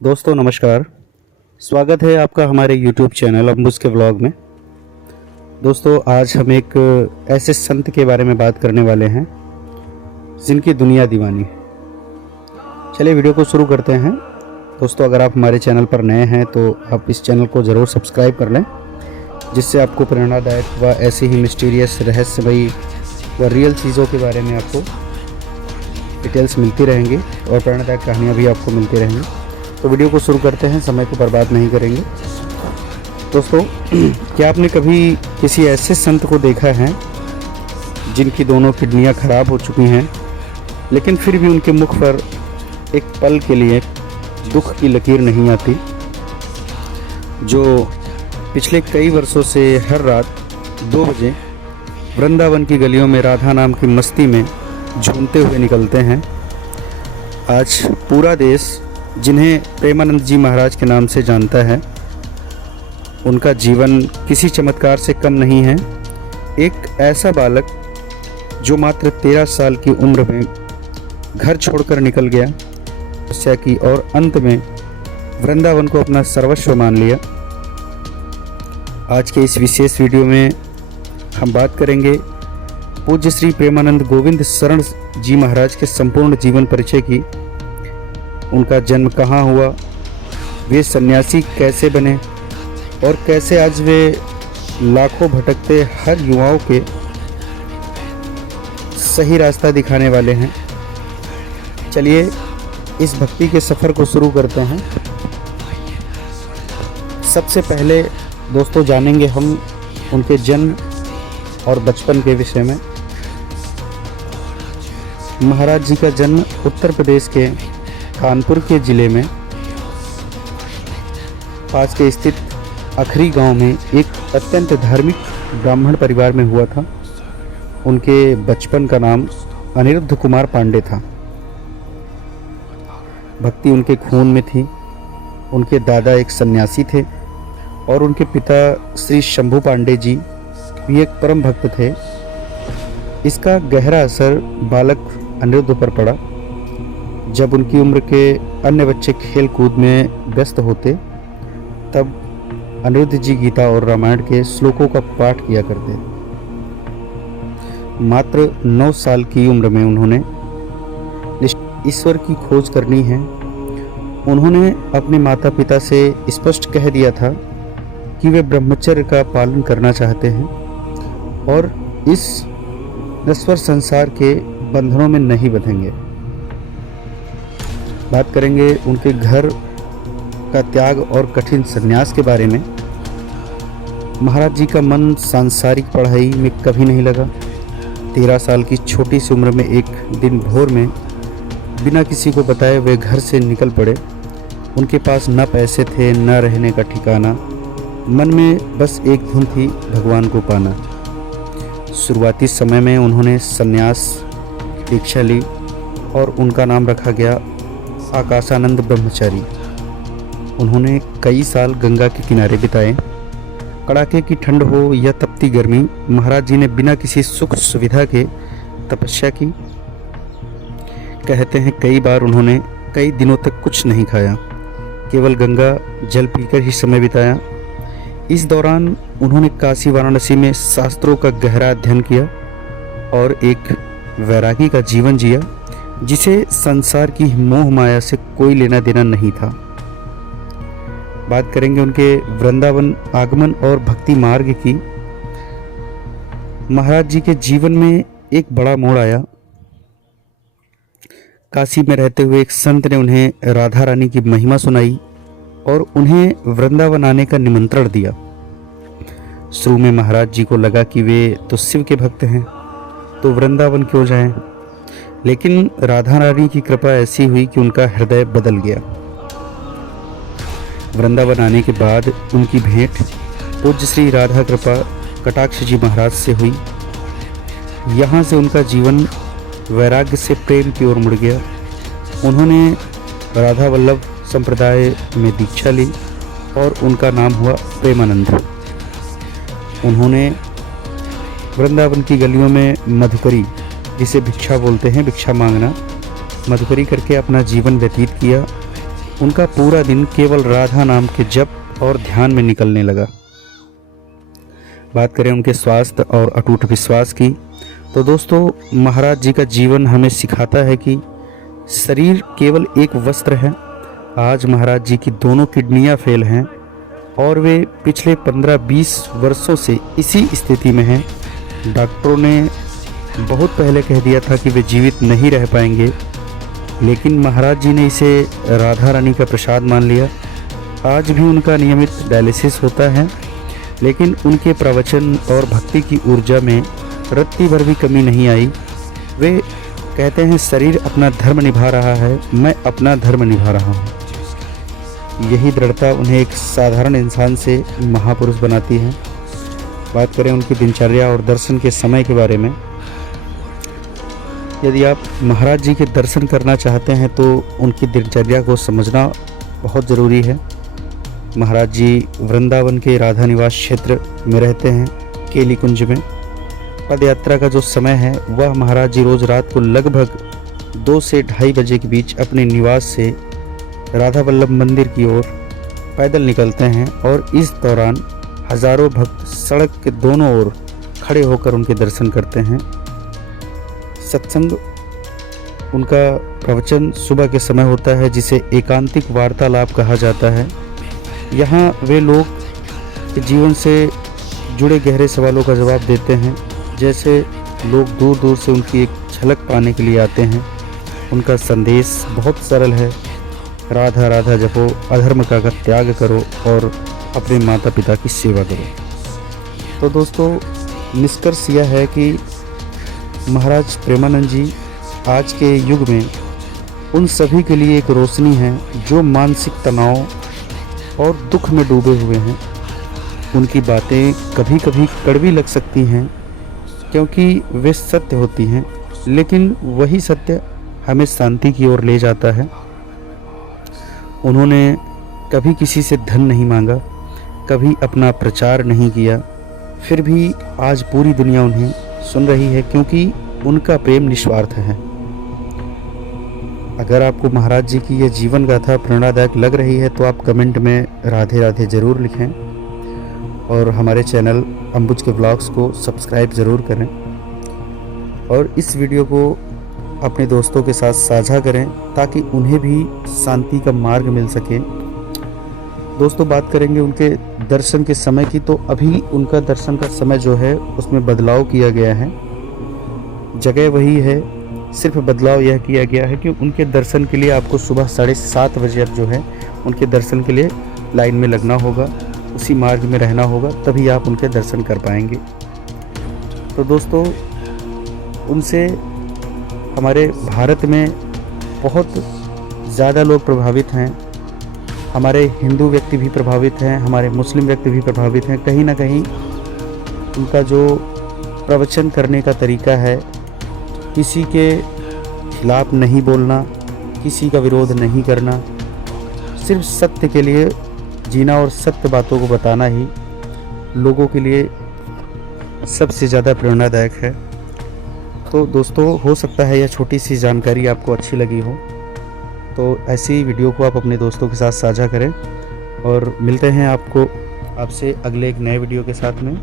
दोस्तों नमस्कार। स्वागत है आपका हमारे YouTube चैनल अम्बुस के व्लॉग में। दोस्तों आज हम एक ऐसे संत के बारे में बात करने वाले हैं जिनकी दुनिया दीवानी है। चलिए वीडियो को शुरू करते हैं। दोस्तों अगर आप हमारे चैनल पर नए हैं तो आप इस चैनल को ज़रूर सब्सक्राइब कर लें, जिससे आपको प्रेरणादायक व ऐसे ही मिस्टीरियस, रहस्यमयी व रियल चीज़ों के बारे में आपको डिटेल्स मिलती रहेंगी और प्रेरणादायक कहानियाँ भी आपको मिलती रहेंगी। तो वीडियो को शुरू करते हैं, समय को बर्बाद नहीं करेंगे। दोस्तों क्या आपने कभी किसी ऐसे संत को देखा है जिनकी दोनों किडनियां खराब हो चुकी हैं, लेकिन फिर भी उनके मुख पर एक पल के लिए दुख की लकीर नहीं आती, जो पिछले कई वर्षों से हर रात 2 बजे वृंदावन की गलियों में राधा नाम की मस्ती में झूमते हुए निकलते हैं। आज पूरा देश जिन्हें प्रेमानंद जी महाराज के नाम से जानता है, उनका जीवन किसी चमत्कार से कम नहीं है। एक ऐसा बालक जो मात्र 13 साल की उम्र में घर छोड़कर निकल गया तपस्या की और अंत में वृंदावन को अपना सर्वस्व मान लिया। आज के इस विशेष वीडियो में हम बात करेंगे पूज्य श्री प्रेमानंद गोविंद शरण जी महाराज के संपूर्ण जीवन परिचय की। उनका जन्म कहाँ हुआ, वे सन्यासी कैसे बने और कैसे आज वे लाखों भटकते हर युवाओं के सही रास्ता दिखाने वाले हैं। चलिए इस भक्ति के सफ़र को शुरू करते हैं। सबसे पहले दोस्तों जानेंगे हम उनके जन्म और बचपन के विषय में। महाराज जी का जन्म उत्तर प्रदेश के कानपुर के ज़िले में पास के स्थित अखरी गांव में एक अत्यंत धार्मिक ब्राह्मण परिवार में हुआ था। उनके बचपन का नाम अनिरुद्ध कुमार पांडे था। भक्ति उनके खून में थी। उनके दादा एक सन्यासी थे और उनके पिता श्री शंभू पांडे जी भी एक परम भक्त थे। इसका गहरा असर बालक अनिरुद्ध पर पड़ा। जब उनकी उम्र के अन्य बच्चे खेल कूद में व्यस्त होते, तब अनिरुद्ध जी गीता और रामायण के श्लोकों का पाठ किया करते। मात्र 9 साल की उम्र में उन्होंने ईश्वर की खोज करनी है। उन्होंने अपने माता पिता से स्पष्ट कह दिया था कि वे ब्रह्मचर्य का पालन करना चाहते हैं और इस नश्वर संसार के बंधनों में नहीं बंधेंगे। बात करेंगे उनके घर का त्याग और कठिन संन्यास के बारे में। महाराज जी का मन सांसारिक पढ़ाई में कभी नहीं लगा। 13 साल की छोटी सी उम्र में एक दिन भोर में बिना किसी को बताए वे घर से निकल पड़े। उनके पास न पैसे थे न रहने का ठिकाना। मन में बस एक धुन थी, भगवान को पाना। शुरुआती समय में उन्होंने संन्यास दीक्षा ली और उनका नाम रखा गया आकाशानंद ब्रह्मचारी। उन्होंने कई साल गंगा के किनारे बिताए। कड़ाके की ठंड हो या तपती गर्मी, महाराज जी ने बिना किसी सुख सुविधा के तपस्या की। कहते हैं कई बार उन्होंने कई दिनों तक कुछ नहीं खाया, केवल गंगा जल पीकर ही समय बिताया। इस दौरान उन्होंने काशी वाराणसी में शास्त्रों का गहरा अध्ययन किया और एक वैरागी का जीवन जिया, जिसे संसार की मोह माया से कोई लेना देना नहीं था। बात करेंगे उनके वृंदावन आगमन और भक्ति मार्ग की। महाराज जी के जीवन में एक बड़ा मोड़ आया। काशी में रहते हुए एक संत ने उन्हें राधा रानी की महिमा सुनाई और उन्हें वृंदावन आने का निमंत्रण दिया। शुरू में महाराज जी को लगा कि वे तो शिव के भक्त हैं, तो वृंदावन क्यों जाएं? लेकिन राधा रानी की कृपा ऐसी हुई कि उनका हृदय बदल गया। वृंदावन आने के बाद उनकी भेंट पूज्य श्री राधा कृपा कटाक्ष जी महाराज से हुई। यहाँ से उनका जीवन वैराग्य से प्रेम की ओर मुड़ गया। उन्होंने राधा वल्लभ संप्रदाय में दीक्षा ली और उनका नाम हुआ प्रेमानंद। उन्होंने वृंदावन की गलियों में मधुकरी, जिसे भिक्षा बोलते हैं, भिक्षा मांगना, मधुकरी करके अपना जीवन व्यतीत किया उनका पूरा दिन केवल राधा नाम के जप और ध्यान में निकलने लगा। बात करें उनके स्वास्थ्य और अटूट विश्वास की, तो दोस्तों महाराज जी का जीवन हमें सिखाता है कि शरीर केवल एक वस्त्र है। आज महाराज जी की दोनों किडनियां फेल हैं और वे पिछले 15-20 वर्षों से इसी स्थिति में हैं। डॉक्टरों ने बहुत पहले कह दिया था कि वे जीवित नहीं रह पाएंगे, लेकिन महाराज जी ने इसे राधा रानी का प्रसाद मान लिया। आज भी उनका नियमित डायलिसिस होता है, लेकिन उनके प्रवचन और भक्ति की ऊर्जा में रत्ती भर भी कमी नहीं आई। वे कहते हैं शरीर अपना धर्म निभा रहा है, मैं अपना धर्म निभा रहा हूँ। यही दृढ़ता उन्हें एक साधारण इंसान से महापुरुष बनाती है। बात करें उनकी दिनचर्या और दर्शन के समय के बारे में, यदि आप महाराज जी के दर्शन करना चाहते हैं तो उनकी दिनचर्या को समझना बहुत ज़रूरी है। महाराज जी वृंदावन के राधा निवास क्षेत्र में रहते हैं, केली कुंज में। पद यात्रा का जो समय है वह महाराज जी रोज़ रात को लगभग 2 से 2:30 बजे के बीच अपने निवास से राधा वल्लभ मंदिर की ओर पैदल निकलते हैं और इस दौरान हजारों भक्त सड़क के दोनों ओर खड़े होकर उनके दर्शन करते हैं। सत्संग उनका प्रवचन सुबह के समय होता है, जिसे एकांतिक वार्तालाप कहा जाता है। यहाँ वे लोग के जीवन से जुड़े गहरे सवालों का जवाब देते हैं। जैसे लोग दूर दूर से उनकी एक झलक पाने के लिए आते हैं। उनका संदेश बहुत सरल है, राधा राधा जपो, अधर्म का त्याग करो और अपने माता पिता की सेवा करो। तो दोस्तों निष्कर्ष यह है कि महाराज प्रेमानंद जी आज के युग में उन सभी के लिए एक रोशनी है जो मानसिक तनाव और दुख में डूबे हुए हैं। उनकी बातें कभी कभी कड़वी लग सकती हैं क्योंकि वे सत्य होती हैं, लेकिन वही सत्य हमें शांति की ओर ले जाता है। उन्होंने कभी किसी से धन नहीं मांगा, कभी अपना प्रचार नहीं किया, फिर भी आज पूरी दुनिया उन्हें सुन रही है क्योंकि उनका प्रेम निस्वार्थ है। अगर आपको महाराज जी की यह जीवन गाथा प्रेरणादायक लग रही है तो आप कमेंट में राधे राधे ज़रूर लिखें और हमारे चैनल अंबुज के व्लॉग्स को सब्सक्राइब ज़रूर करें और इस वीडियो को अपने दोस्तों के साथ साझा करें ताकि उन्हें भी शांति का मार्ग मिल सके। दोस्तों बात करेंगे उनके दर्शन के समय की, तो अभी उनका दर्शन का समय जो है उसमें बदलाव किया गया है। जगह वही है, सिर्फ बदलाव यह किया गया है कि उनके दर्शन के लिए आपको सुबह 7:30 बजे जो है उनके दर्शन के लिए लाइन में लगना होगा, उसी मार्ग में रहना होगा, तभी आप उनके दर्शन कर पाएंगे। तो दोस्तों उनसे हमारे भारत में बहुत ज़्यादा लोग प्रभावित हैं। हमारे हिंदू व्यक्ति भी प्रभावित हैं, हमारे मुस्लिम व्यक्ति भी प्रभावित हैं। कहीं ना कहीं उनका जो प्रवचन करने का तरीका है, किसी के खिलाफ नहीं बोलना, किसी का विरोध नहीं करना, सिर्फ सत्य के लिए जीना और सत्य बातों को बताना ही लोगों के लिए सबसे ज़्यादा प्रेरणादायक है। तो दोस्तों हो सकता है यह छोटी सी जानकारी आपको अच्छी लगी हो, तो ऐसी वीडियो को आप अपने दोस्तों के साथ साझा करें और मिलते हैं आपसे अगले एक नए वीडियो के साथ में।